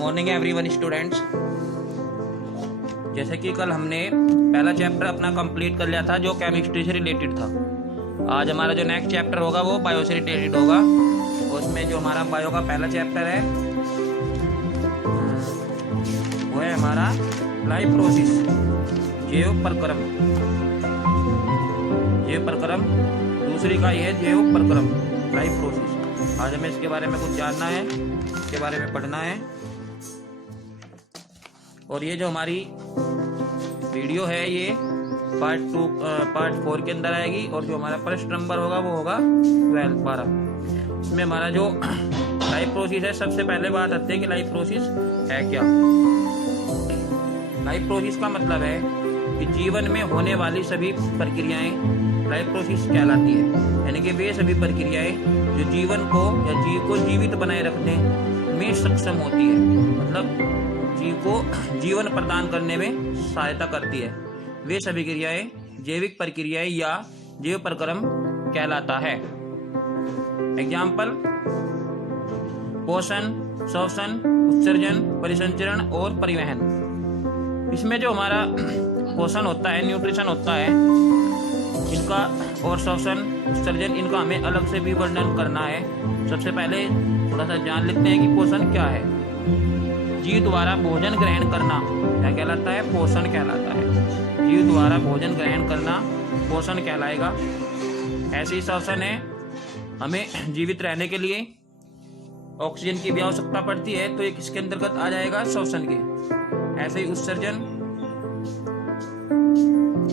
Morning everyone students. जैसे कि कल हमने पहला चैप्टर अपना कंप्लीट कर लिया था जो केमिस्ट्री से रिलेटेड था। आज हमारा जो नेक्स्ट चैप्टर होगा वो बायो से रिलेटेड होगा। उसमें जो हमारा बायो का पहला चैप्टर है वो है हमारा लाइफ प्रोसेस, जैव प्रक्रम। दूसरी का ये है जैव प्रक्रम, लाइफ प्रोसेस। आज हमें इसके बारे में कुछ जानना है, इसके बारे में पढ़ना है। और ये जो हमारी वीडियो है ये पार्ट 4 के अंदर आएगी। और जो हमारा फर्स्ट नंबर होगा वो होगा 12। इसमें हमारा जो लाइफ प्रोसेस है, सबसे पहले बात आती है कि लाइफ प्रोसेस है क्या। लाइफ प्रोसेस का मतलब है कि जीवन में होने वाली सभी प्रक्रियाएं लाइफ प्रोसेस कहलाती है। यानी कि वे सभी प्रक्रियाएं जो जीवन को या जीव को जीवित बनाए रखने में सक्षम होती है, मतलब जीव को जीवन प्रदान करने में सहायता करती है, वे सभी क्रियाएं जैविक प्रक्रियाएं या जैव प्रक्रम कहलाता है। एग्जाम्पल: पोषण, श्वसन, उत्सर्जन, परिसंचरण और परिवहन। इसमें जो हमारा पोषण होता है, न्यूट्रिशन होता है, इनका और श्वसन, उत्सर्जन, इनका हमें अलग से भी वर्णन करना है। सबसे पहले थोड़ा सा जान लेते हैं कि पोषण क्या है। जीव द्वारा भोजन ग्रहण करना क्या कहलाता है? पोषण कहलाता है। जीव द्वारा भोजन ग्रहण करना पोषण कहलाएगा। ऐसे ही श्वसन है, हमें जीवित रहने के लिए ऑक्सीजन की भी आवश्यकता पड़ती है, तो ये किसके अंतर्गत आ जाएगा? श्वसन के। ऐसे ही उत्सर्जन,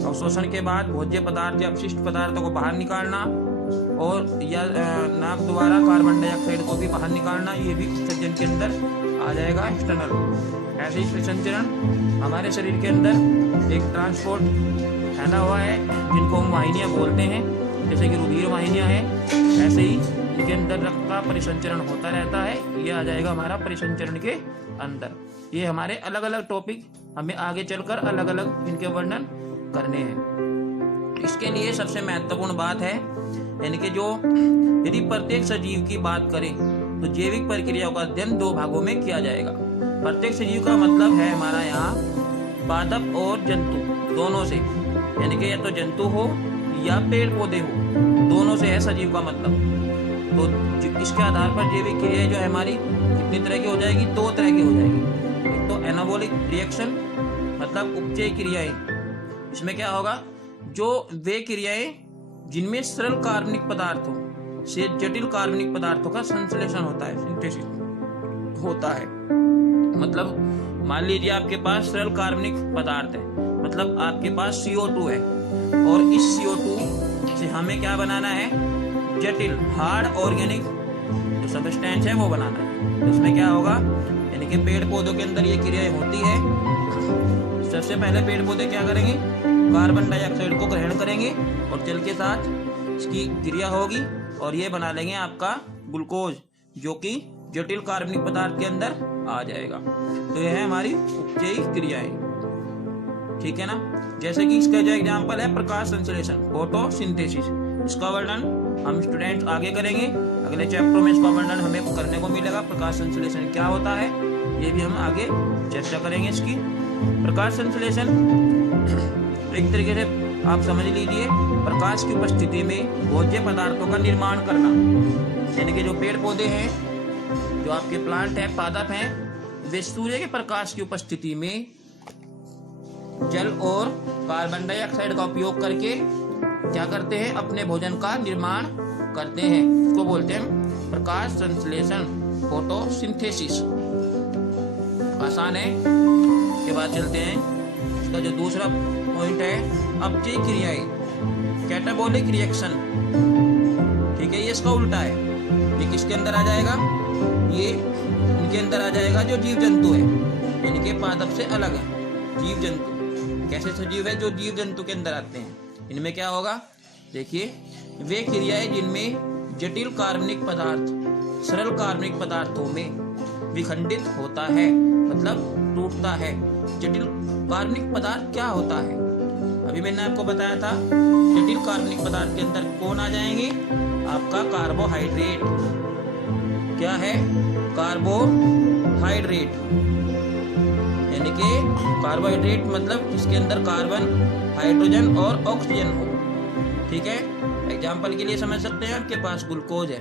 अवशोषण के बाद भोज्य पदार्थ या अपशिष्ट पदार्थों को बाहर निकालना और या नाक द्वारा कार्बन डाइऑक्साइड को भी बाहर निकालना, ये भी उत्सर्जन के अंदर आ जाएगा, एक्सटर्नल। ऐसे ही परिसंचरण, हमारे शरीर के अंदर एक ट्रांसपोर्ट फैला हुआ है जिनको हम वाहिनियां बोलते हैं, जैसे कि रुधिर वाहिनियां हैं। ऐसे ही इनके अंदर रक्त का परिसंचरण होता रहता है, ये आ जाएगा हमारा परिसंचरण के अंदर। ये हमारे अलग अलग टॉपिक हमें आगे चलकर अलग अलग इनके वर्णन करने हैं। इसके लिए सबसे महत्वपूर्ण बात है, यानी कि जो यदि प्रत्येक सजीव की बात करें तो जैविक प्रक्रियाओं का अध्ययन 2 भागों में किया जाएगा। प्रत्येक सजीव का मतलब है हमारा यहाँ पादप और जंतु दोनों से, यानी कि या तो जंतु हो या पेड़ पौधे हो, दोनों से है सजीव का मतलब। तो इसके आधार पर जैविक क्रियाएं जो है हमारी कितनी तरह की हो जाएगी? 2 तरह की हो जाएगी। एक तो एनाबॉलिक रिएक्शन, मतलब उपचयी क्रियाएं। इसमें क्या होगा? जो वे क्रियाएं जिनमें सरल कार्बनिक पदार्थों से जटिल कार्बनिक पदार्थों का संश्लेषण होता है, सिंथेसिस होता है। मतलब मान लीजिए आपके पास सरल कार्बनिक पदार्थ है, मतलब आपके पास CO2 है, और इस CO2 से हमें क्या बनाना है? जटिल हार्ड ऑर्गेनिक जो सब्सटेंस है वो बनाना है। तो इसमें क्या होगा? यानी कि पेड़ पौधों के अंदर ये क्रियाएं होती है। सबसे पहले पेड़ पौधे क्या करेंगे? कार्बन डाइऑक्साइड को ग्रहण करेंगे और जल के साथ इसकी क्रिया होगी और ये बना लेंगे आपका ग्लूकोज, जो कि जटिल कार्बनिक पदार्थ के अंदर आ जाएगा। तो यह है हमारी उपचयी क्रियाएं, ठीक है ना। जैसे कि इसका जो एग्जांपल है प्रकाश संश्लेषण, फोटोसिंथेसिस। इसका वर्णन हम स्टूडेंट्स आगे करेंगे, अगले चैप्टर में इसका वर्णन हमें करने को मिलेगा। प्रकाश संश्लेषण क्या होता है ये भी हम आगे चर्चा करेंगे इसकी। प्रकाश संश्लेषण एक तरीके से आप समझ लीजिए प्रकाश की उपस्थिति में भोज्य पदार्थों का निर्माण करना। यानी कि जो पेड़ पौधे हैं, जो आपके प्लांट है, पादप हैं, वे सूर्य के प्रकाश की उपस्थिति में जल और कार्बन डाइऑक्साइड का उपयोग करके क्या करते हैं? अपने भोजन का निर्माण करते हैं। इसको बोलते हैं प्रकाश संश्लेषण, फोटोसिंथेसिस। आसान है। के बाद चलते हैं, इसका जो दूसरा पॉइंट है अपचयी क्रियाएं, कैटाबॉलिक रिएक्शन। ठीक है, ये इसका उल्टा है। ये किसके अंदर आ जाएगा? ये इनके अंदर आ जाएगा जो जीव जंतु है, यानी कि पादप से अलग है जीव जंतु। कैसे सजीव है? जो जीव जंतु के अंदर आते हैं। इनमें क्या होगा? देखिए, वे क्रियाएं जिनमें जटिल कार्बनिक पदार्थ सरल कार्बनिक पदार्थों में विखंडित होता है, मतलब टूटता है। जटिल कार्बनिक पदार्थ क्या होता है? अभी मैंने आपको बताया था, जटिल कार्बनिक पदार्थ के अंदर कौन आ जाएंगे? आपका कार्बोहाइड्रेट। क्या है? कार्बोहाइड्रेट। कार्बोहाइड्रेट, यानी कि कार्बोहाइड्रेट मतलब जिसके अंदर कार्बन, हाइड्रोजन और ऑक्सीजन हो। ठीक है, एग्जाम्पल के लिए समझ सकते हैं, आपके पास ग्लूकोज है।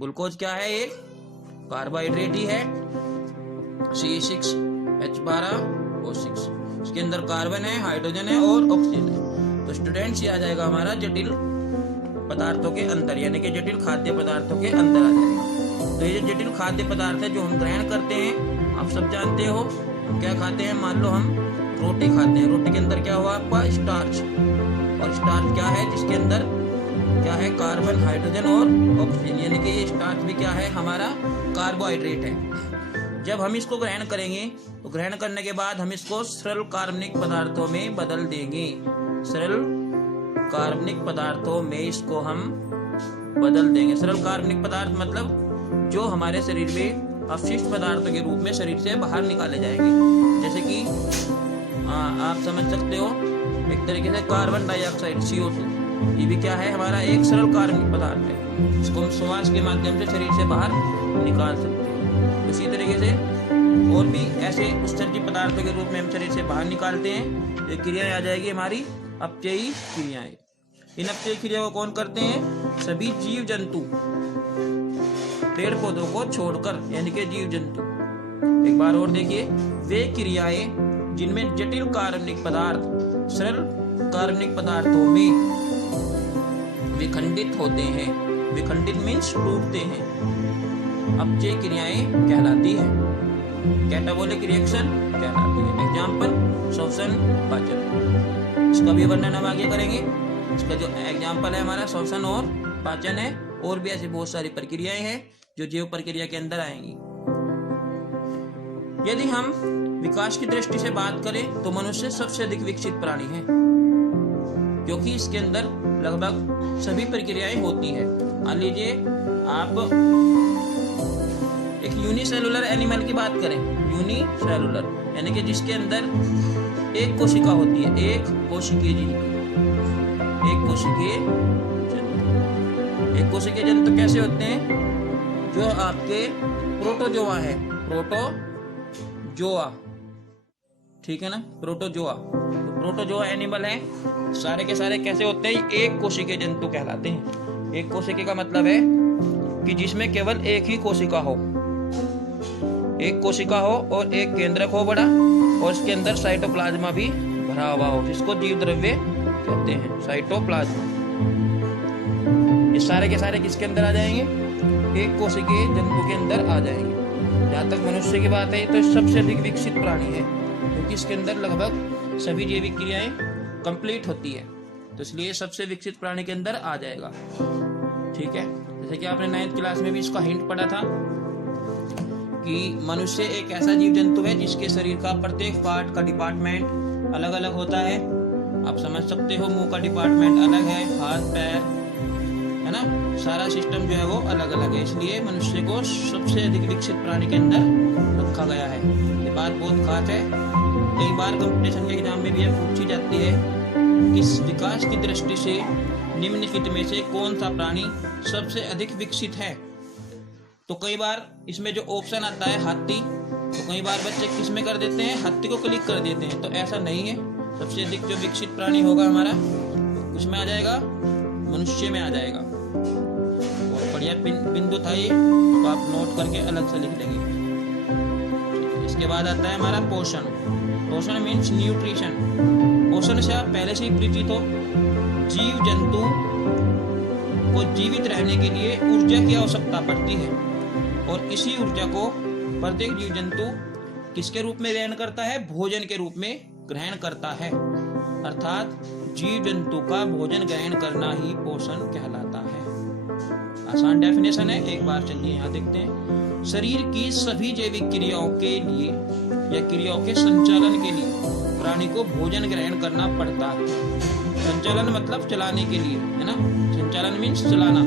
ग्लूकोज क्या है? एक कार्बोहाइड्रेट ही है, C6H12O6। इसके अंदर कार्बन है, हाइड्रोजन है और ऑक्सीजन है। तो स्टूडेंट्स, ये आ जाएगा हमारा जटिल पदार्थों के अंदर, यानी कि जटिल खाद्य पदार्थों के अंदर आ जाएगा। तो ये जो जटिल खाद्य पदार्थ है जो हम ग्रहण करते हैं, आप सब जानते हो हम क्या खाते हैं। मान लो हम रोटी खाते हैं, रोटी के अंदर क्या हुआ आपका? स्टार्च। और स्टार्च क्या है? जिसके अंदर क्या है? कार्बन, हाइड्रोजन और ऑक्सीजन, यानी कि ये स्टार्च भी क्या है? हमारा कार्बोहाइड्रेट है। जब हम इसको ग्रहण करेंगे तो ग्रहण करने के बाद हम इसको सरल कार्बनिक पदार्थों में बदल देंगे। सरल कार्बनिक पदार्थों में इसको हम बदल देंगे। सरल कार्बनिक पदार्थ मतलब जो हमारे शरीर में अपशिष्ट पदार्थों के रूप में शरीर से बाहर निकाले जाएंगे। जैसे कि आप समझ सकते हो एक तरीके से कार्बन डाइऑक्साइड, CO2, ये भी क्या है? हमारा एक सरल कार्बनिक पदार्थ है। इसको हम श्वास के माध्यम से शरीर से बाहर निकाल सकते हैं। इसी तरीके से और भी ऐसे उत्सर्जित पदार्थों के रूप में हम शरीर से बाहर निकालते हैं। ये क्रियाएं आ जाएगी हमारी अपचयी क्रियाएं। इन अपचयी क्रियाओं को कौन करते हैं? सभी जीव जंतु, पेड़ पौधों को छोड़कर, यानी कि जीव जंतु। एक बार और देखिए, वे क्रियाएं जिनमें जटिल कार्बनिक पदार्थ सरल कार्बनिक पदार्थों में विखंडित होते हैं, विखंडित मीन्स टूटते हैं, अपचयी क्रियाएं कहलाती है, कैटाबोलिक रिएक्शन कहलाती है। एग्जाम्पल, श्वसन, पाचन। इसका भी वर्णन हम आगे करेंगे। इसका जो एग्जाम्पल है हमारा श्वसन और पाचन है। और भी ऐसी बहुत सारी प्रक्रियाएं हैं जो जैव प्रक्रिया के अंदर आएंगी। यदि हम विकास की दृष्टि से बात करें तो मनुष्य सबसे अधिक विकसित प्राणी है, क्योंकि इसके अंदर लगभग सभी प्रक्रियाएं होती है। मान लीजिए आप एक यूनिसेलुलर एनिमल की बात करें, यूनिसेलुलर यानी कि जिसके अंदर एक कोशिका होती है, एक कोशिकीय जीव, एक कोशिकीय जंतु। एक कोशिकीय जंतु कैसे होते हैं? जो आपके प्रोटोजोआ है, प्रोटोजोआ, ठीक है ना, प्रोटोजोआ। तो प्रोटोजोआ एनिमल है, सारे के सारे कैसे होते हैं? एक कोशिकीय जंतु कहलाते हैं। एक कोशिकीय का मतलब है कि जिसमें केवल एक ही कोशिका हो, एक कोशिका हो और एक केंद्रक हो बड़ा, और इसके अंदर साइटोप्लाज्मा भी भरा हुआ हो, जिसको जीव द्रव्य कहते हैं, साइटोप्लाज्मा। ये सारे के सारे किसके अंदर आ जाएंगे? एक कोशिकीय जंतु के अंदर आ जाएंगे। जहाँ तक मनुष्य की बात है तो सबसे अधिक विकसित प्राणी है, क्योंकि इसके अंदर लगभग सभी जैविक क्रियाएं कंप्लीट होती है, तो इसलिए सबसे विकसित प्राणी के अंदर आ जाएगा। ठीक है, जैसे कि आपने 9th क्लास में भी इसका हिंट पढ़ा था कि मनुष्य एक ऐसा जीव जंतु है जिसके शरीर का प्रत्येक पार्ट का डिपार्टमेंट अलग अलग होता है। आप समझ सकते हो, मुंह का डिपार्टमेंट अलग है, हाथ पैर, है ना, सारा सिस्टम जो है वो अलग अलग है। इसलिए मनुष्य को सबसे अधिक विकसित प्राणी के अंदर रखा गया है। ये बात बहुत खास है। कई बार कंपटीशन के एग्जाम में भी यह पूछी जाती है कि विकास की दृष्टि से निम्नलिखित में से कौन सा प्राणी सबसे अधिक विकसित है। तो कई बार इसमें जो ऑप्शन आता है हाथी, तो कई बार बच्चे किस में कर देते हैं? हाथी को क्लिक कर देते हैं। तो ऐसा नहीं है। सबसे अधिक जो विकसित प्राणी होगा हमारा, उसमें आ जाएगा, मनुष्य में आ जाएगा। और बढ़िया बिंदु था ये, तो आप नोट करके अलग से लिख लेंगे। इसके बाद आता है हमारा पोषण। पोषण मीन्स न्यूट्रिशन। पोषण से आप पहले से ही परिचित हो। जीव जंतु को जीवित रहने के लिए ऊर्जा की आवश्यकता पड़ती है, और इसी ऊर्जा को प्रत्येक जीव जंतु किसके रूप में ग्रहण करता है? भोजन के रूप में ग्रहण करता है। अर्थात जीव जंतु का भोजन ग्रहण करना ही पोषण कहलाता है। आसान डेफिनेशन है, एक बार चलिए यहाँ देखते हैं। शरीर की सभी जैविक क्रियाओं के लिए या क्रियाओं के संचालन के लिए प्राणी को भोजन ग्रहण करना पड़ता है। संचालन मतलब चलाने के लिए, है ना, संचालन मीन्स चलाना।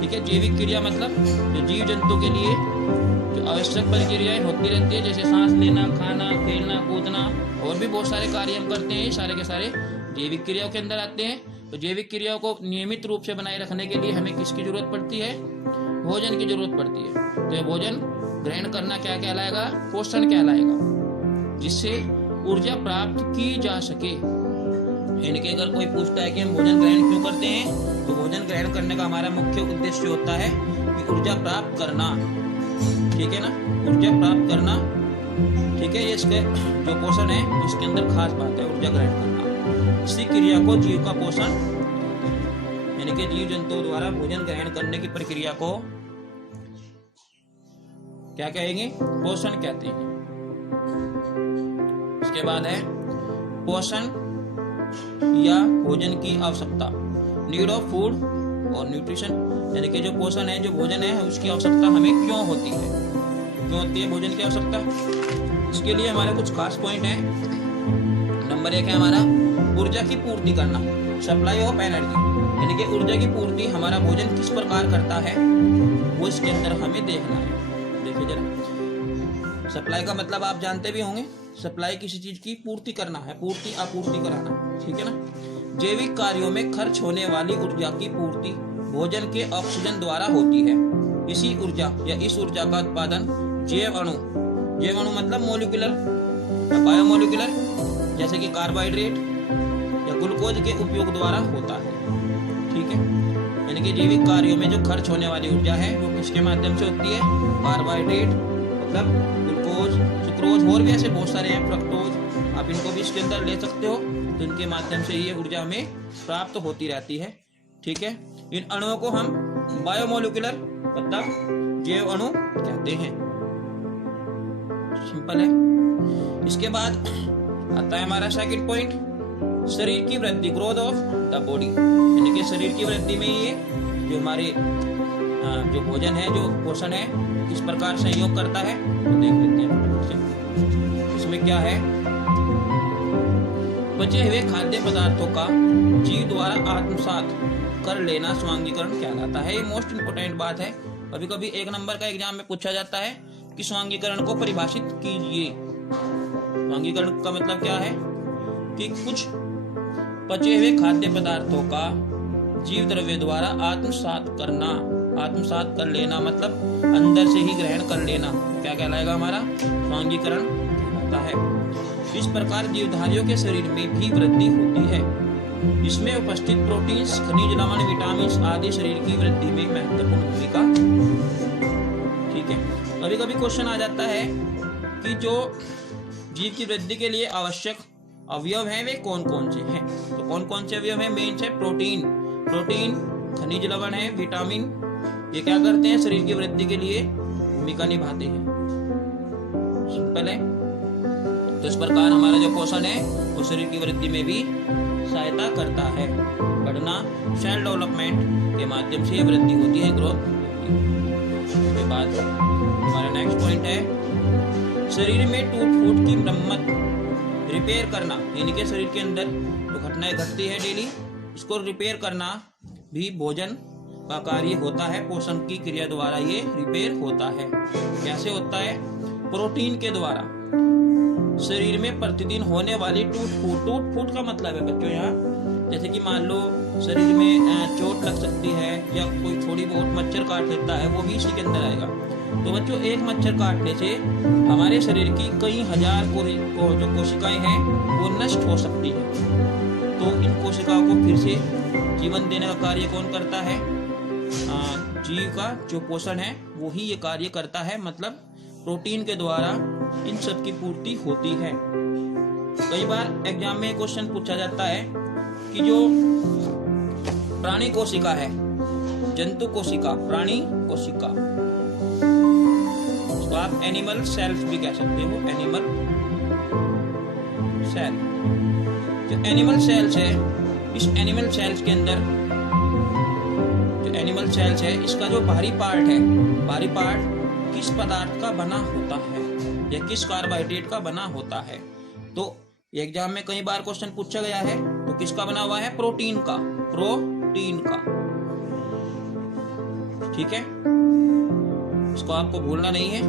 ठीक है, जैविक क्रिया मतलब जो जीव जंतु के लिए जो आवश्यक प्रक्रियाएं होती रहती है, जैसे सांस लेना, खाना, खेलना, कूदना, और भी बहुत सारे कार्य हम करते हैं, सारे के सारे जैविक क्रियाओं के अंदर आते हैं। तो जैविक क्रियाओं को नियमित रूप से बनाए रखने के लिए हमें किसकी जरूरत पड़ती है? भोजन की जरूरत पड़ती है। तो भोजन ग्रहण करना क्या कहलाएगा? पोषण कहलाएगा, जिससे ऊर्जा प्राप्त की जा सके। यानी कि अगर कोई पूछता है कि हम भोजन ग्रहण क्यों करते हैं, तो भोजन ग्रहण करने का हमारा मुख्य उद्देश्य होता है कि ऊर्जा प्राप्त करना, ठीक है ना, ऊर्जा प्राप्त करना, ठीक है। ये इसके जो पोषण है इसके अंदर खास बात है, ऊर्जा ग्रहण करना। इसी क्रिया को जीव का पोषण, यानी कि जीव जंतुओं द्वारा भोजन ग्रहण करने की प्रक्रिया को क्या कहेंगे? पोषण कहते हैं। इसके बाद है पोषण या भोजन की आवश्यकता, नीड ऑफ फूड और न्यूट्रिशन। यानी कि जो पोषण है, जो भोजन है, उसकी आवश्यकता हमें क्यों होती है, क्यों होती है भोजन की आवश्यकता? इसके लिए हमारे कुछ खास पॉइंट हैं। नंबर 1 है हमारा ऊर्जा की पूर्ति करना, सप्लाई ऑफ एनर्जी। यानी कि ऊर्जा की पूर्ति हमारा भोजन किस प्रकार करता है, वो इसके अंदर हमें देखना है। देखिए जरा, सप्लाई का मतलब आप जानते भी होंगे, सप्लाई किसी चीज की पूर्ति करना है, पूर्ति आपूर्ति कराना, ठीक है ना। जैविक कार्यों में खर्च होने वाली ऊर्जा की पूर्ति भोजन के ऑक्सीजन द्वारा होती है। इसी ऊर्जा या इस ऊर्जा का उत्पादन जैव अणु मतलब मोलिकुलर या बायोमोलिकुलर, जैसे कि कार्बोहाइड्रेट या ग्लूकोज के उपयोग द्वारा होता है, ठीक है। यानी कि जैविक कार्यों में जो खर्च होने वाली ऊर्जा है वो किसके माध्यम से होती है? कार्बोहाइड्रेट मतलब ग्लूकोज, सुक्रोज, और भी ऐसे बहुत सारे हैं, फ्रक्टोज, आप इनको भी इसके अंदर ले सकते हो। तो इनके माध्यम से ये ऊर्जा हमें प्राप्त होती रहती है, ठीक है। इन अणुओं को हम बायोमोलिकुलर मतलब जैव अणु कहते हैं, सिंपल है। इसके बाद आता है हमारा सेकंड पॉइंट, शरीर की वृद्धि, ग्रोथ ऑफ द बॉडी। यानी कि शरीर की वृद्धि में ये जो हमारे जो भोजन है, जो पोषण है, किस प्रकार सहयोग करता है, तो देख लेते हैं। इसमें क्या है? बचे हुए खाद्य पदार्थों का जीव द्वारा आत्मसात कर लेना स्वांगीकरण कहलाता है। ये मोस्ट इंपोर्टेंट बात है। कभी कभी 1 नंबर का एग्जाम में पूछा जाता है कि स्वांगीकरण को परिभाषित कीजिए। स्वांगीकरण का मतलब क्या है? कि कुछ बचे हुए खाद्य पदार्थों का जीव द्रव्य द्वारा आत्मसात कर लेना, मतलब अंदर से ही ग्रहण कर लेना, क्या कहलाएगा? हमारा स्वांगीकरण कहलाता है। इस प्रकार जीवधारियों के शरीर में भी वृद्धि होती है। इसमें उपस्थित प्रोटीन्स, खनिज लवण, विटामिन आदि शरीर की वृद्धि में महत्वपूर्ण भूमिका, ठीक है। कभी कभी क्वेश्चन आ जाता है कि जो जीव की वृद्धि के लिए आवश्यक अवयव हैं वे कौन कौन से हैं? तो कौन कौन से अवयव हैं? मेन है प्रोटीन, खनिज लवण है, विटामिन, ये क्या करते हैं? शरीर की वृद्धि के लिए भूमिका निभाते हैं, सिंपल है। तो इस प्रकार हमारा जो पोषण है वो शरीर की वृद्धि में भी सहायता करता है। बढ़ना, सेल डेवलपमेंट के माध्यम से वृद्धि होती है, ग्रोथ। उसके बाद हमारा नेक्स्ट पॉइंट है शरीर में टूट फूट की मरम्मत, रिपेयर करना। यानी कि शरीर के अंदर जो घटनाएं घटती है डेली, इसको रिपेयर करना भी भोजन का कार्य होता है। पोषण की क्रिया द्वारा ये रिपेयर होता है। कैसे होता है? प्रोटीन के द्वारा शरीर में प्रतिदिन होने वाली टूट फूट का मतलब है बच्चों यहाँ, जैसे कि मान लो शरीर में चोट लग सकती है या कोई थोड़ी बहुत मच्छर काट लेता है, वो भी इसी के अंदर आएगा। तो बच्चों एक मच्छर काटने से हमारे शरीर की कई हजार जो कोशिकाएं हैं वो नष्ट हो सकती है। तो इन कोशिकाओं को फिर से जीवन देने का कार्य कौन करता है? जीव का जो पोषण है वो ही ये कार्य करता है, मतलब प्रोटीन के द्वारा इन सब की पूर्ति होती है। कई बार एग्जाम में क्वेश्चन पूछा जाता है कि जो प्राणी कोशिका है, जंतु कोशिका, प्राणी कोशिका, तो आप एनिमल सेल्स भी कह सकते हो। एनिमल सेल, जो एनिमल सेल्स है, इस एनिमल सेल्स के अंदर जो एनिमल सेल्स है, इसका जो बाहरी पार्ट किस पदार्थ का बना होता है या किस कार्बोहाइड्रेट का बना होता है? तो एग्जाम में कई बार क्वेश्चन पूछा गया है, तो किसका बना हुआ है? प्रोटीन का, ठीक है। इसको आपको भूलना नहीं है।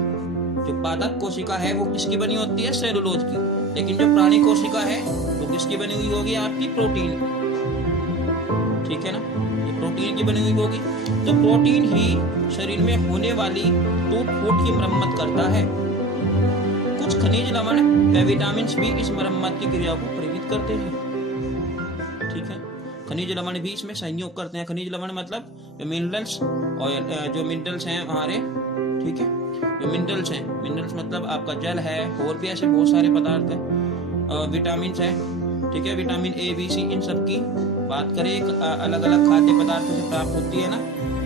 जो पादप कोशिका है वो किसकी बनी होती है? सेलुलोज की। लेकिन जो प्राणी कोशिका है वो किसकी बनी हुई होगी? आपकी प्रोटीन, ठीक है ना। ये प्रोटीन की बनी हुई होगी। तो प्रोटीन ही शरीर में होने वाली टूट फूट की मरम्मत करता है। कुछ खनिज लवण व विटामिन भी इस मरम्मत की क्रिया को प्रेरित करते हैं। ठीक है, खनिज लवण भी इसमें सहयोग करते हैं। खनिज लवण मतलब मिनरल्स और जो मिनरल्स हैं हमारे, ठीक है, जो मिनरल्स हैं, मिनरल्स मतलब आपका जल है और भी ऐसे बहुत सारे पदार्थ हैं। विटामिन है, ठीक है, विटामिन ए बी सी, इन सब की बात करें एक अलग अलग खाद्य पदार्थों से प्राप्त होती है ना,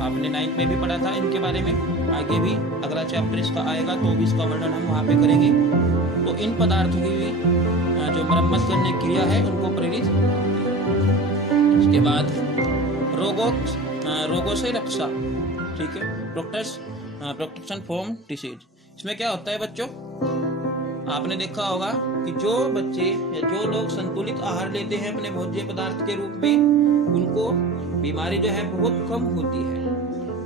आपने 9th में भी पढ़ा था इनके बारे में। आगे भी अगला चैप्टर इसका आएगा तो भी इसका वर्णन हम वहाँ पे करेंगे। तो इन पदार्थों की भी जो मरम्मत करने की क्रिया है उनको प्रेरित। इसके बाद रोगों से रक्षा, ठीक है, प्रोटेक्शन फ्रॉम डिसीज। इसमें क्या होता है बच्चों, आपने देखा होगा कि जो बच्चे या जो लोग संतुलित आहार लेते हैं अपने भोज्य पदार्थ के रूप में, उनको बीमारी जो है बहुत कम होती है।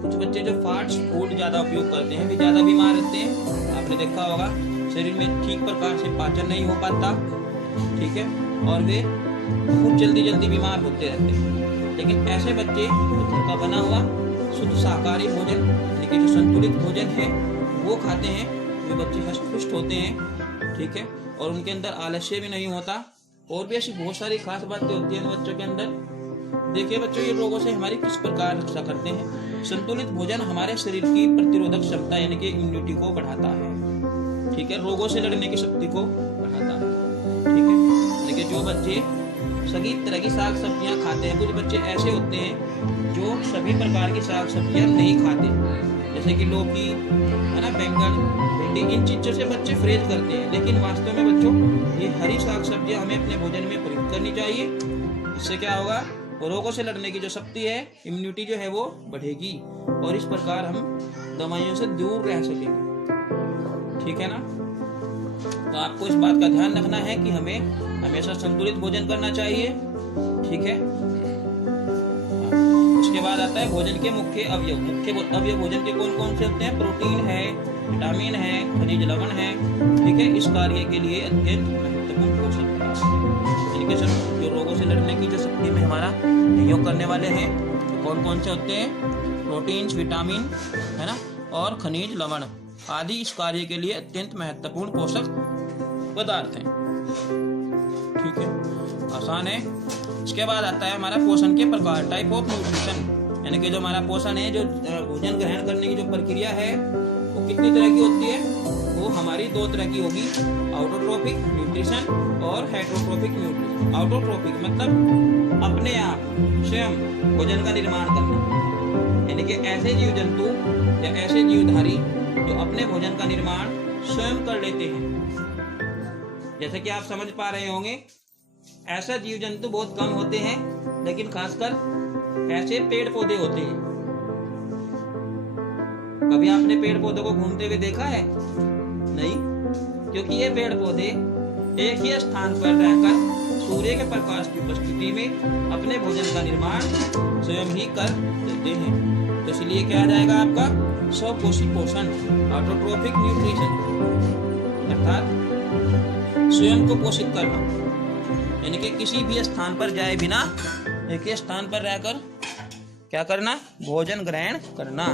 कुछ बच्चे जो फास्ट फूड ज्यादा उपयोग करते हैं वे ज्यादा बीमार रहते हैं। आपने देखा होगा शरीर में ठीक प्रकार से पाचन नहीं हो पाता, ठीक है, और वे बहुत जल्दी बीमार होते रहते हैं। लेकिन ऐसे बच्चे घर का बना हुआ शुद्ध शाकाहारी भोजन यानी कि जो संतुलित भोजन है वो खाते हैं, वे बच्चे हष्ट-पुष्ट होते हैं, ठीक है, और उनके अंदर आलस्य भी नहीं होता। और भी ऐसी बहुत सारी खास बातें होती हैं बच्चों के अंदर। देखिए बच्चों, ये रोगों से हमारी किस प्रकार रक्षा करते हैं। संतुलित भोजन हमारे शरीर की प्रतिरोधक क्षमता यानी कि इम्यूनिटी को बढ़ाता है, ठीक है, रोगों से लड़ने की शक्ति को बढ़ाता है, ठीक है। लेकिन जो बच्चे सभी तरह की साग सब्जियां खाते हैं, कुछ बच्चे ऐसे होते हैं जो सभी प्रकार की साग सब्जियां नहीं खाते, जैसे कि लौकी है ना, बैंगन, भिंडी, इन चीजों से बच्चे परहेज करते हैं। लेकिन वास्तव में बच्चों ये हरी साग सब्जियां हमें अपने भोजन में प्रयुक्त करनी चाहिए। इससे क्या होगा, रोगों से लड़ने की जो शक्ति है, इम्यूनिटी जो है वो बढ़ेगी और इस प्रकार हम दवाइयों से दूर रह सकेंगे, ठीक है ना। तो आपको इस बात का ध्यान रखना है कि हमें हमेशा संतुलित भोजन करना चाहिए, ठीक है। उसके बाद आता है भोजन के मुख्य अवयव। मुख्य अवयव भोजन के कौन कौन से होते हैं? प्रोटीन है, विटामिन है, खनिज लवण है, ठीक है। इस कार्य के लिए अत्यंत महत्वपूर्ण पोषक यानी कि जो रोगों से लड़ने की जो शक्ति में हमारा सहयोग करने वाले हैं, तो कौन कौन से होते हैं? प्रोटीन, विटामिन, है ना, और खनिज लवण आदि इस कार्य के लिए अत्यंत महत्वपूर्ण पोषक पदार्थ हैं, ठीक है, आसान है। इसके बाद आता है हमारा पोषण के प्रकार, टाइप ऑफ न्यूट्रिशन, यानी कि जो हमारा पोषण है, जो भोजन ग्रहण करने की जो प्रक्रिया है वो कितनी तरह की होती है? वो हमारी 2 तरह की होगी, ऑटोट्रोपिक न्यूट्रिशन और हेटरोट्रोपिक न्यूट्रिशन। ऑटोट्रोपिक मतलब अपने आप स्वयं भोजन का निर्माण करना, यानी कि ऐसे जीव जंतु या ऐसे जीवधारी जो अपने भोजन का निर्माण स्वयं कर लेते हैं। जैसे कि आप समझ पा रहे होंगे, ऐसा जीव जंतु बहुत कम होते हैं, लेकिन खासकर ऐसे पेड़ पौधे होते हैं। कभी आपने पेड़ पौधों को घूमते हुए देखा है? नहीं, क्योंकि ये पेड़ पौधे एक ही स्थान पर रहकर सूर्य के प्रकाश की उपस्थिति में अपने भोजन का निर्माण स्वयं ही कर देते हैं। तो इसलिए क्या आ जाएगा आपका? स्वपोषी पोषण, ऑटोट्रोपिक न्यूट्रिशन, अर्थात स्वयं को पोषित करना, यानी कि किसी भी स्थान पर जाए बिना एक ही स्थान पर रहकर क्या करना? भोजन ग्रहण करना।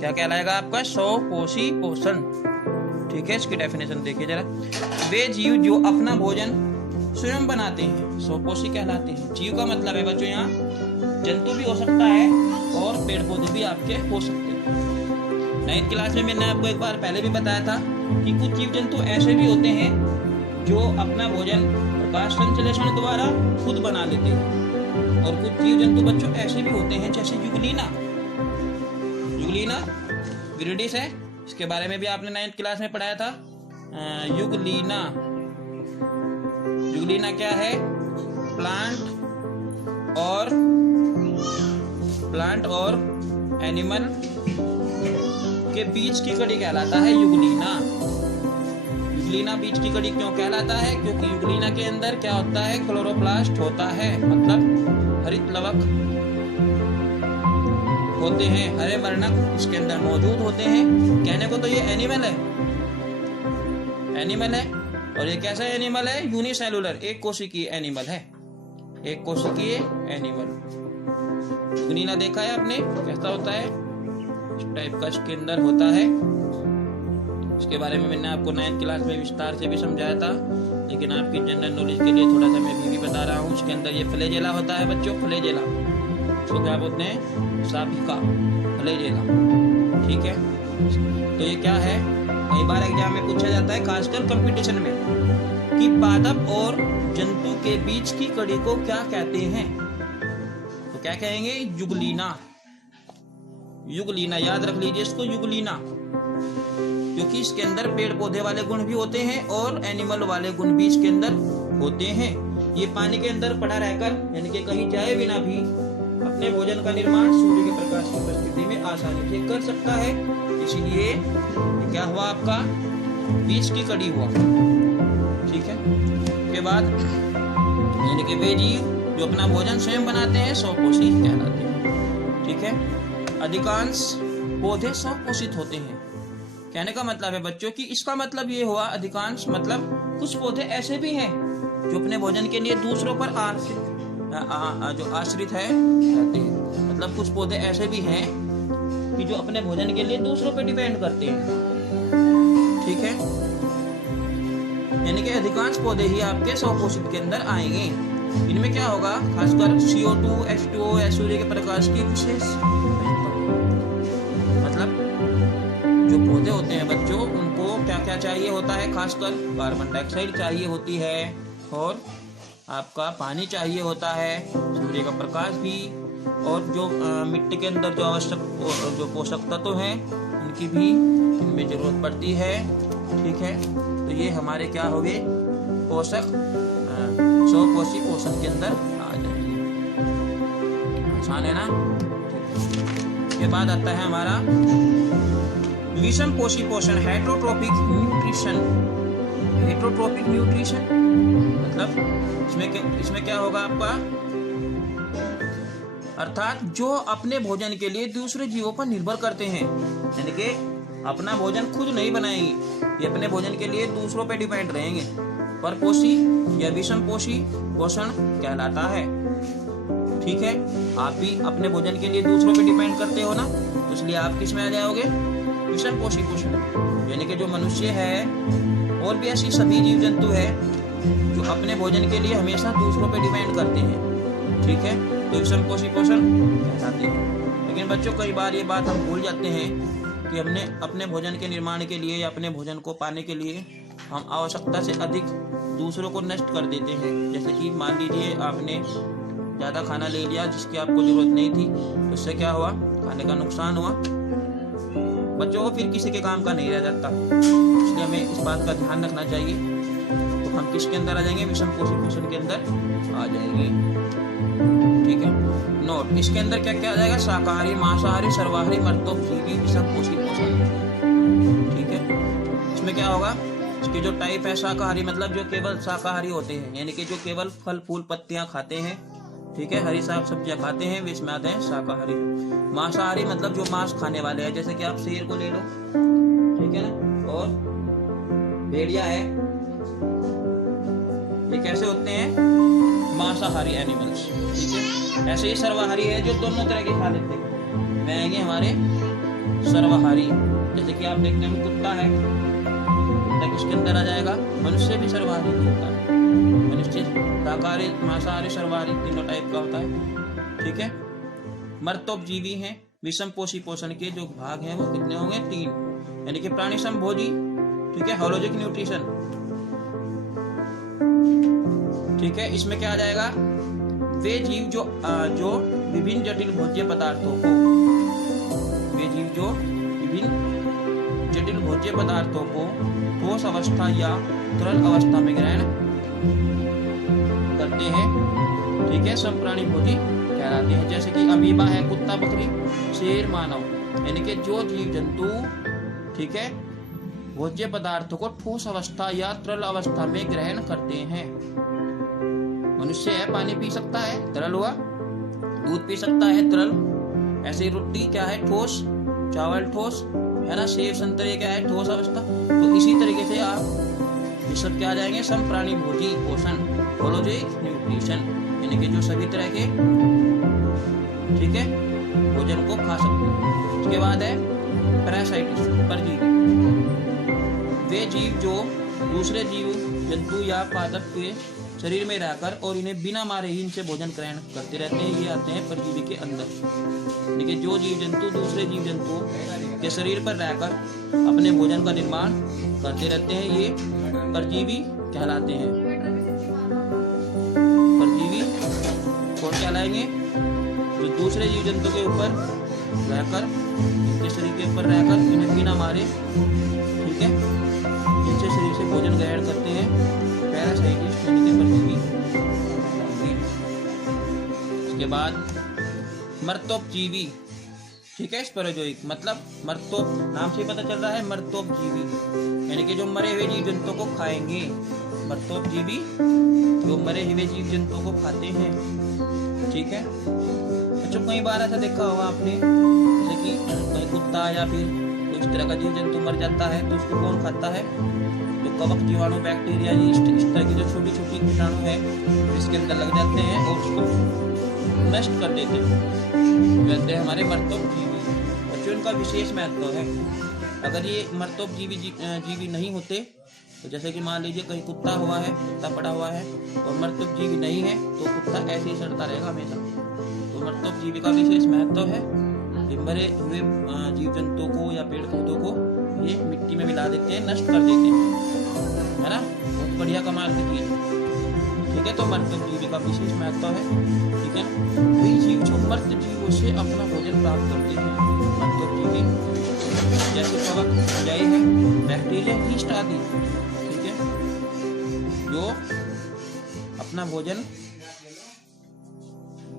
क्या कहलाएगा आपका? स्वपोषी पोषण, ठीक है। इसकी डेफिनेशन देखिए जरा। वे जीव जो अपना भोजन स्वयं बनाते हैं स्वपोषी कहलाते हैं। जीव का मतलब है बच्चों यहाँ जंतु भी हो सकता है और पेड़ पौधे भी आपके हो सकते हैं। 9th क्लास में मैंने आपको एक बार पहले भी बताया था कि कुछ जीव जंतु ऐसे भी होते हैं जो अपना भोजन प्रकाश संश्लेषण द्वारा खुद बना लेते हैं, और कुछ जीव जंतु बच्चों ऐसे भी होते हैं जैसे युगलीना विरिडिस है, इसके बारे में भी आपने 9th क्लास में पढ़ाया था। युगलीना क्या है? प्लांट और एनिमल के बीच की कड़ी कहलाता है युगलीना। युगलीना बीच की कड़ी क्यों कहलाता है? क्योंकि युगलीना के अंदर क्या होता है? क्लोरोप्लास्ट होता है, मतलब हरित लवक होते हैं, हरे वर्णक इसके अंदर मौजूद होते हैं। कहने को तो ये एनिमल है, और ये कैसा एनिमल है? यूनिसेलुलर, एक कोशिकीय एनिमल है, एक कोशिकीय एनिमल, जुगनीना देखा है आपने, कैसा होता है, इस टाइप का इसके अंदर होता है। इसके बारे में मैंने आपको 9th क्लास में विस्तार से भी समझाया था, लेकिन आपकी जनरल नॉलेज के लिए थोड़ा सा मैं भी बता रहा हूँ। इसके अंदर ये फ्लैजेला होता है बच्चों, फ्लैजेला, इसको क्या बोलते हैं, शापिका, फ्लैजेला। ठीक है, तो ये क्या है, कई बार एग्जाम में पूछा जाता है, खासकर कंपटीशन में, कि पादप और जंतु के बीच की कड़ी को क्या कहते हैं। तो क्या कहेंगे, युगलीना। युगलीना याद रख लीजिए इसको, युगलीना, क्योंकि इसके अंदर पेड़ पौधे वाले गुण भी होते हैं और एनिमल वाले गुण भी इसके अंदर होते हैं। ये पानी के अंदर पड़ा रहकर, यानी कि कहीं जाए बिना भी, अपने भोजन का निर्माण सूर्य के प्रकाश की उपस्थिति में आसानी से कर सकता है। इसलिए क्या हुआ, आपका बीच की कड़ी हुआ। ठीक है, उसके बाद यानी कि वे जीव जो अपना भोजन स्वयं बनाते हैं स्वपोषी कहलाते हैं। ठीक है, अधिकांश पौधे स्वपोषित होते हैं। कहने का मतलब है बच्चों कि इसका मतलब ये हुआ, अधिकांश मतलब कुछ पौधे ऐसे भी हैं जो अपने भोजन के लिए दूसरों पर आश्रित है रहते हैं। मतलब कुछ पौधे ऐसे भी हैं कि जो अपने भोजन के लिए दूसरों पर डिपेंड करते हैं। ठीक है, यानी कि अधिकांश पौधे ही आपके स्वपोषित के अंदर आएंगे। इनमें क्या होगा, खासकर CO2, H2O या सूर्य के प्रकाश की विशेष, मतलब जो पौधे होते हैं बच्चों, उनको क्या क्या चाहिए होता है, खासकर कार्बन डाइऑक्साइड चाहिए होती है, और आपका पानी चाहिए होता है, सूर्य का प्रकाश भी, और जो मिट्टी के अंदर जो आवश्यक जो पोषक तत्व हैं उनकी भी इनमें जरूरत पड़ती है। ठीक है, तो ये हमारे क्या हो गए, पोषक स्वपोषी पोषण के अंदर आ जाएंगे। आसान है ना। के बाद आता है हमारा विषम पोषी पोषण, हेटरोट्रोपिक न्यूट्रिशन। हेटरोट्रोपिक न्यूट्रिशन मतलब इसमें क्या होगा आपका, अर्थात जो अपने भोजन के लिए दूसरे जीवों पर निर्भर करते हैं, यानी कि अपना भोजन खुद नहीं बनाएंगे, ये अपने भोजन के लिए दूसरों पर डिपेंड रहेंगे, परपोषी या विषम पोषी पोषण कहलाता है। ठीक है, आप भी अपने भोजन के लिए दूसरों पे डिपेंड करते हो ना, तो इसलिए आप किस में आ जाओगे, विषम पोषी पोषण। यानी कि जो मनुष्य है और भी ऐसी सभी जीव जंतु है जो अपने भोजन के लिए हमेशा दूसरों पे डिपेंड करते हैं। ठीक है, तो विषम पोषी पोषण कहलाते हैं। लेकिन बच्चों कई बार ये बात हम भूल जाते हैं कि हमने अपने भोजन के निर्माण के लिए या अपने भोजन को पाने के लिए हम आवश्यकता से अधिक दूसरों को नष्ट कर देते हैं। जैसे कि मान लीजिए आपने ज़्यादा खाना ले लिया जिसकी आपको जरूरत नहीं थी, तो उससे क्या हुआ, खाने का नुकसान हुआ, बच्चों को फिर किसी के काम का नहीं रह जाता। इसलिए हमें इस बात का ध्यान रखना चाहिए। तो हम किसके अंदर आ जाएंगे, विषम पोषी पोषण के अंदर आ जाएंगे। ठीक है, नोट, इसके अंदर क्या क्या आ जाएगा, शाकाहारी, मांसाहारी, सर्वाहारी, मर्तोपजीवी, विषम पोषी पोषण। ठीक है, इसमें क्या होगा, इसके जो टाइप है, शाकाहारी मतलब जो केवल शाकाहारी होते हैं, यानी कि जो केवल फल फूल पत्तियां खाते हैं। ठीक है, हरी साग सब्जियां खाते हैं, वे इसमें आते हैं शाकाहारी। मांसाहारी मतलब जो मांस खाने वाले हैं, जैसे कि आप शेर को ले लो, ठीक है ना, और भेड़िया है, ये कैसे होते हैं, मांसाहारी एनिमल्स। ठीक है, ऐसे ही सर्वाहारी है जो दोनों तरह के खा लेते हैं, वे आएंगे हमारे सर्वाहारी। जैसे कि आप देखते हैं कुत्ता है, कुत्ता किसके अंदर आ जाएगा, मनुष्य भी सर्वाहारी होता है, मनुष्य शाकाहारी, मांसाहारी, सर्वाहारी तीनों टाइप का होता है। ठीक है, मर्तोपजीवी हैं, विषम पोषी पोषण के जो भाग हैं वो कितने होंगे, 3, यानी कि प्राणी संभोजी। ठीक है, होलोजिक न्यूट्रिशन। ठीक है, इसमें क्या आ जाएगा, वे जीव जो विभिन्न जटिल भोज्य पदार्थों को, वे जीव जो विभिन्न जटिल भोज्य पदार्थों को ठोस अवस्था या तरल अवस्था में ग्रहण करते हैं। ठीक है, सब प्राणी भोजी कहलाते हैं। जैसे कि अमीबा है, कुत्ता, बकरी, शेर, मानव, यानी कि जो जीव जंतु, ठीक है, भोज्य पदार्थों को ठोस अवस्था या तरल अवस्था में ग्रहण करते हैं। मनुष्य है, पानी पी सकता है, तरल हुआ, दूध पी सकता है, तरल। ऐसे रोटी क्या है, ठोस, चावल ठोस, है ना, सेब संतरे क्या है, ठोस अवस्था। तो इसी तरीके से आप ये सब क्या आ जाएंगे, सब प्राणी भोजी पोषण, होलोजिक न्यूट्रिशन, यानी कि जो सभी तरह के ठीक है, भोजन को खा सकते हैं। उसके बाद है पैरासाइटिस, परजीवी। वे जीव जो दूसरे जीव जंतु या पादप के शरीर में रहकर और इन्हें बिना मारे ही इनसे भोजन ग्रहण करते रहते हैं, ये आते हैं परजीवी के अंदर। देखिए, जो जीव जंतु दूसरे जीव जंतु के शरीर पर रहकर अपने भोजन का निर्माण करते रहते हैं, ये परजीवी कहलाते हैं। परजीवी कौन कहलाएंगे? जो दूसरे जीव जंतु के ऊपर रहकर, इनके शरीर के ऊपर रहकर इन्हें बिना मारे, ठीक है, इनसे शरीर से भोजन ग्रहण करते हैं, पैरासाइटिस्ट यानी कि परजीवी। उसके बाद मर्तोपजीवी, ठीक है, स्पोरोजोइक मतलब मर्तोप, नाम से पता चल रहा है मर्तोपजीवी, यानी कि जो मरे हुए जीव जंतुओं को खाएंगे। मर्तोपजीवी जो मरे हुए जीव जंतुओं को खाते हैं, ठीक है। अच्छा, कई बार ऐसा देखा होगा आपने, जैसे कि कहीं कुत्ता या फिर कुछ तरह का जीव जंतु मर जाता है तो उसको कौन खाता है? जो कवक जीवाणु, बैक्टीरिया, यीस्ट, इस तरह की जो छोटी छोटी कीटाणु है इसके अंदर लग जाते हैं और उसको नष्ट कर देते हैं, कहते हैं हमारे मर्तोपजीवी। बच्चों, इनका विशेष महत्व है। अगर ये मर्तोपजीवी जीवी नहीं होते, तो जैसे कि मान लीजिए कहीं कुत्ता हुआ है, कुत्ता पड़ा हुआ है और मर्तोपजीवी नहीं है, तो कुत्ता ऐसे ही सड़ता रहेगा हमेशा। तो मर्तोपजीवी का विशेष महत्व है। ये मरे हुए जीव जंतुओं को या पेड़ पौधों को ये मिट्टी में मिला देते हैं, नष्ट कर देते हैं, है ना। बहुत बढ़िया कमाल की चीज, ठीक है। तो मर्तोपजीवी का विशेष महत्व है, ठीक है। वही जीव जो मर्त जीवों से अपना भोजन प्राप्त करते हैं, मर्तोपजीवी, जैसे कवक, जय है, बैक्टीरिया, यीस्ट आदि, ठीक है, जो अपना भोजन,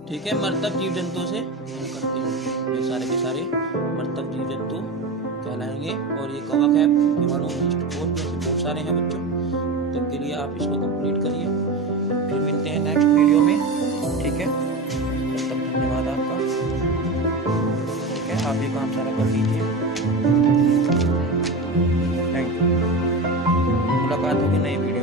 ठीक है, मर्तक जीव जंतुओं से करते हैं। ये सारे के सारे मर्तक जीव जंतु कहलाएंगे। और ये कवक है, जीवाणु, यीस्ट और बहुत सारे हैं बच्चों। तब के लिए आप इसको कंप्लीट करिए, फिर मिलते हैं नेक्स्ट वीडियो में, ठीक है। तब तक धन्यवाद आपका, ठीक है। आप ये काम सारा कर लीजिए, थैंक यू। मुलाकात होगी नई वीडियो।